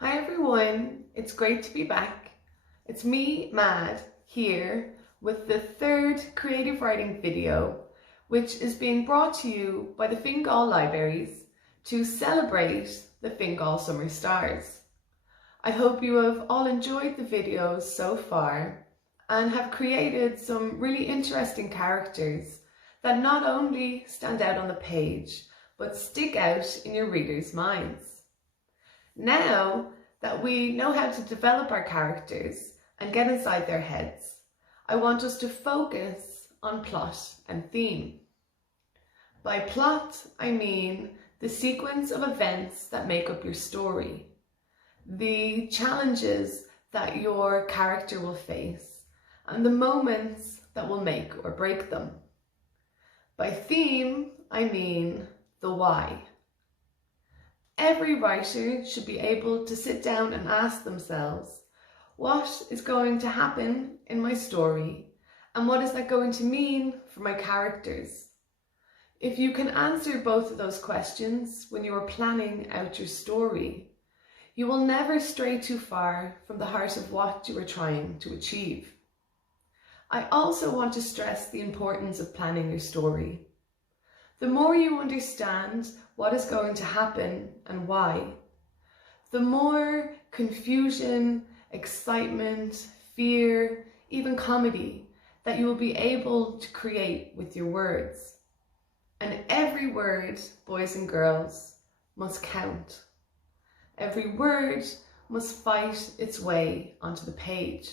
Hi everyone, it's great to be back. It's me, Mad, here with the third creative writing video, which is being brought to you by the Fingal Libraries to celebrate the Fingal Summer Stars. I hope you have all enjoyed the videos so far and have created some really interesting characters that not only stand out on the page, but stick out in your readers' minds. Now that we know how to develop our characters and get inside their heads, I want us to focus on plot and theme. By plot, I mean the sequence of events that make up your story, the challenges that your character will face, and the moments that will make or break them. By theme, I mean the why. Every writer should be able to sit down and ask themselves, what is going to happen in my story, and what is that going to mean for my characters? If you can answer both of those questions when you are planning out your story, you will never stray too far from the heart of what you are trying to achieve. I also want to stress the importance of planning your story. The more you understand what is going to happen and why, the more confusion, excitement, fear, even comedy that you will be able to create with your words. And every word, boys and girls, must count. Every word must fight its way onto the page.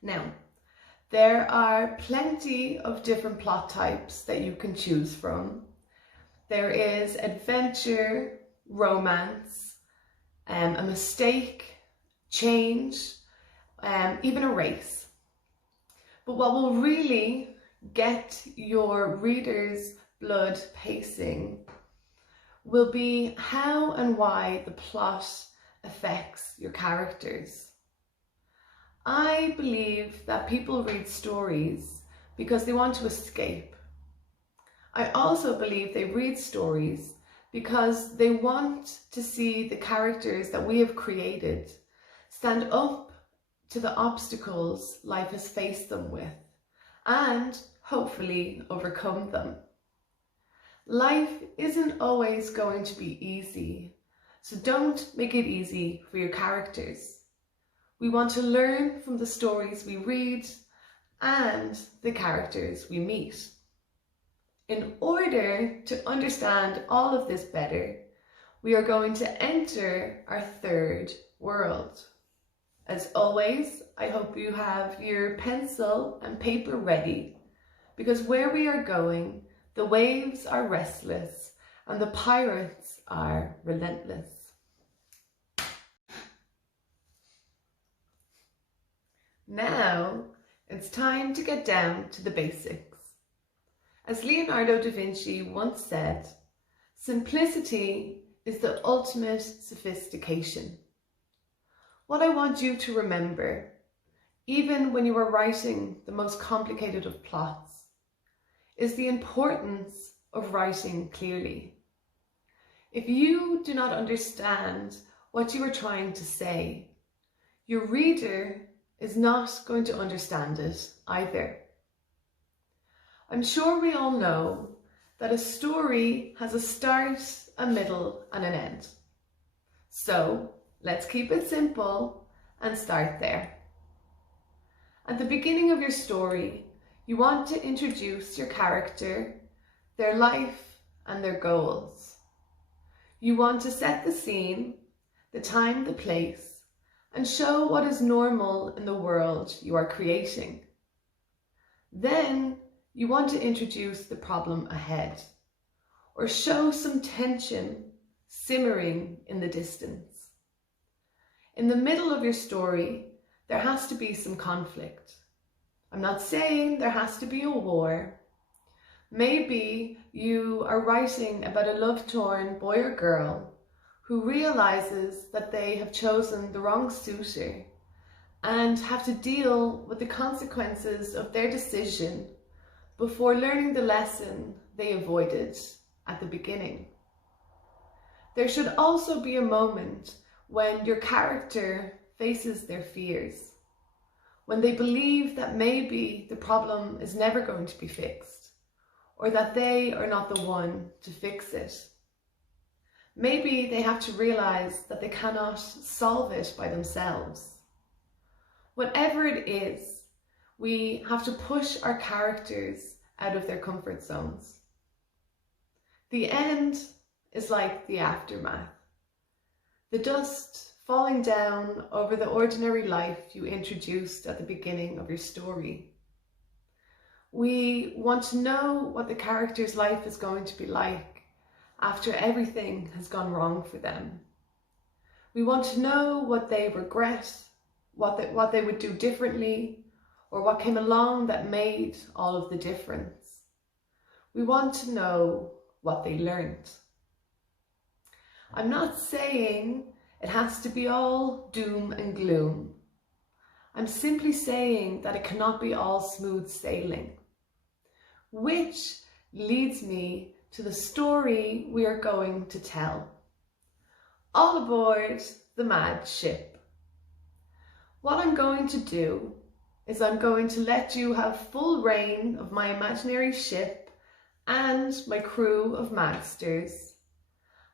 Now, there are plenty of different plot types that you can choose from. There is adventure, romance, a mistake, change, even a race. But what will really get your reader's blood pacing will be how and why the plot affects your characters. I believe that people read stories because they want to escape. I also believe they read stories because they want to see the characters that we have created stand up to the obstacles life has faced them with and hopefully overcome them. Life isn't always going to be easy, so don't make it easy for your characters. We want to learn from the stories we read and the characters we meet. In order to understand all of this better, we are going to enter our third world. As always, I hope you have your pencil and paper ready, because where we are going, the waves are restless and the pirates are relentless. Now, it's time to get down to the basics. As Leonardo da Vinci once said, simplicity is the ultimate sophistication. What I want you to remember, even when you are writing the most complicated of plots, is the importance of writing clearly. If you do not understand what you are trying to say, your reader is not going to understand it either. I'm sure we all know that a story has a start, a middle, and an end. So let's keep it simple and start there. At the beginning of your story, you want to introduce your character, their life, and their goals. You want to set the scene, the time, the place, and show what is normal in the world you are creating. Then you want to introduce the problem ahead, or show some tension simmering in the distance. In the middle of your story, there has to be some conflict. I'm not saying there has to be a war. Maybe you are writing about a love-torn boy or girl who realizes that they have chosen the wrong suitor and have to deal with the consequences of their decision before learning the lesson they avoided at the beginning. There should also be a moment when your character faces their fears, when they believe that maybe the problem is never going to be fixed, or that they are not the one to fix it. Maybe they have to realize that they cannot solve it by themselves. Whatever it is, we have to push our characters out of their comfort zones. The end is like the aftermath, the dust falling down over the ordinary life you introduced at the beginning of your story. We want to know what the character's life is going to be like after everything has gone wrong for them. We want to know what they regret, what they would do differently, or what came along that made all of the difference. We want to know what they learned. I'm not saying it has to be all doom and gloom. I'm simply saying that it cannot be all smooth sailing. Which leads me to the story we are going to tell. All aboard the mad ship. What I'm going to do is I'm going to let you have full reign of my imaginary ship and my crew of madsters.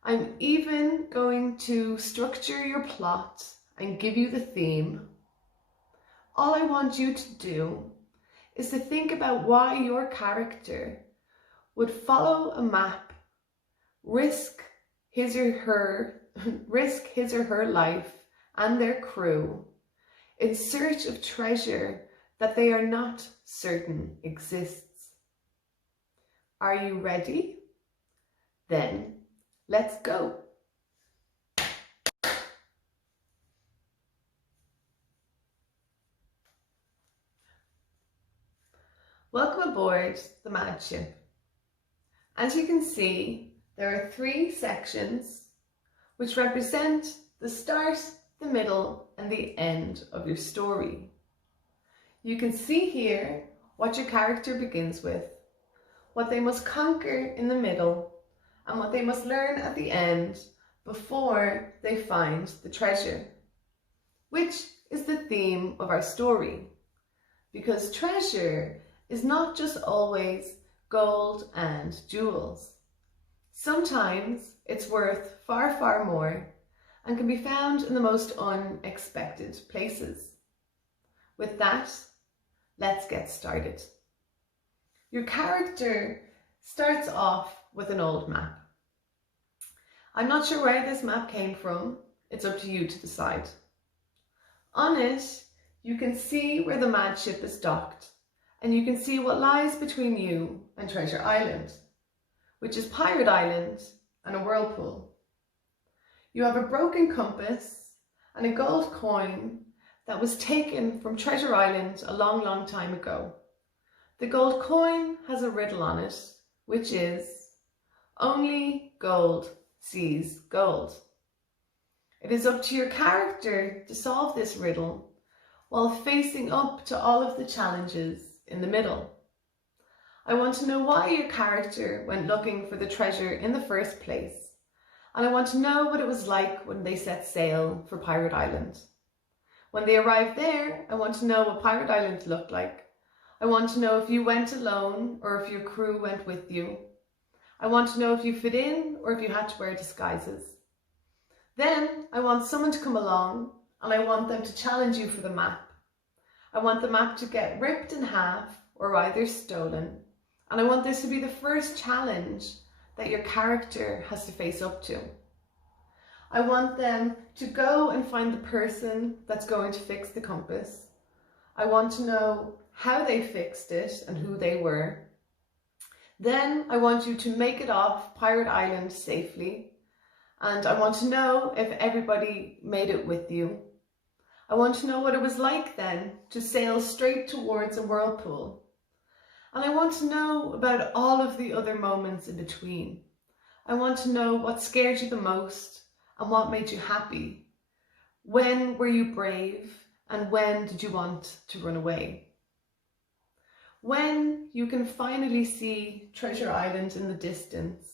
I'm even going to structure your plot and give you the theme. All I want you to do is to think about why your character would follow a map, risk his or her life and their crew in search of treasure that they are not certain exists. Are you ready? Then let's go. Welcome aboard the Mad Ship. As you can see, there are 3 sections which represent the start, the middle, and the end of your story. You can see here what your character begins with, what they must conquer in the middle, and what they must learn at the end before they find the treasure, which is the theme of our story. Because treasure is not just always gold and jewels. Sometimes it's worth far, far more and can be found in the most unexpected places. With that, let's get started. Your character starts off with an old map. I'm not sure where this map came from. It's up to you to decide. On it, you can see where the mad ship is docked, and you can see what lies between you and Treasure Island, which is Pirate Island and a whirlpool. You have a broken compass and a gold coin that was taken from Treasure Island a long, long time ago. The gold coin has a riddle on it, which is, only gold sees gold. It is up to your character to solve this riddle while facing up to all of the challenges in the middle. I want to know why your character went looking for the treasure in the first place, and I want to know what it was like when they set sail for Pirate Island. When they arrived there, I want to know what Pirate Island looked like. I want to know if you went alone or if your crew went with you. I want to know if you fit in or if you had to wear disguises. Then I want someone to come along and I want them to challenge you for the map. I want the map to get ripped in half or either stolen. And I want this to be the first challenge that your character has to face up to. I want them to go and find the person that's going to fix the compass. I want to know how they fixed it and who they were. Then I want you to make it off Pirate Island safely. And I want to know if everybody made it with you. I want to know what it was like then to sail straight towards a whirlpool. And I want to know about all of the other moments in between. I want to know what scared you the most and what made you happy. When were you brave and when did you want to run away? When you can finally see Treasure Island in the distance,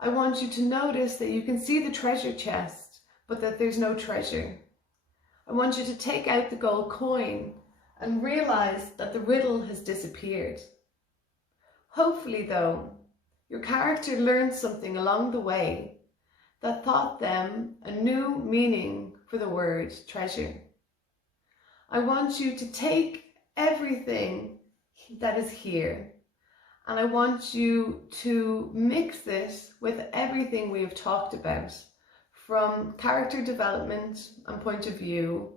I want you to notice that you can see the treasure chest but that there's no treasure. I want you to take out the gold coin and realize that the riddle has disappeared. Hopefully though, your character learned something along the way that taught them a new meaning for the word treasure. I want you to take everything that is here and I want you to mix this with everything we have talked about, from character development and point of view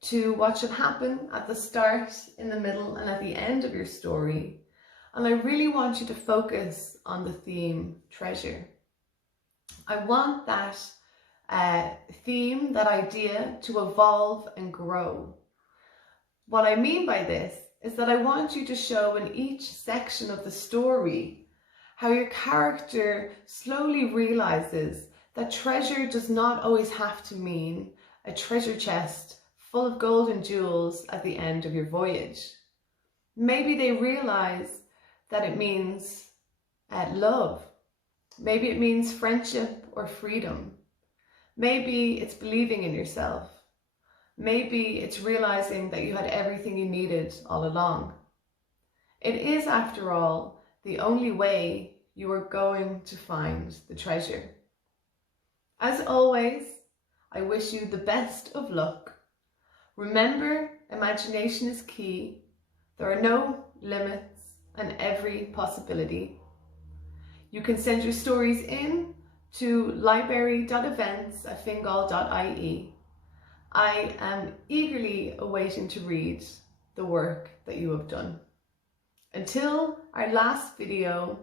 to what should happen at the start, in the middle and at the end of your story. And I really want you to focus on the theme treasure. I want that theme, that idea, to evolve and grow. What I mean by this is that I want you to show in each section of the story how your character slowly realizes that treasure does not always have to mean a treasure chest full of gold and jewels at the end of your voyage. Maybe they realize that it means love. Maybe it means friendship or freedom. Maybe it's believing in yourself. Maybe it's realizing that you had everything you needed all along. It is, after all, the only way you are going to find the treasure. As always, I wish you the best of luck. Remember, imagination is key. There are no limits and every possibility. You can send your stories in to library.events@fingal.ie. I am eagerly awaiting to read the work that you have done. Until our last video,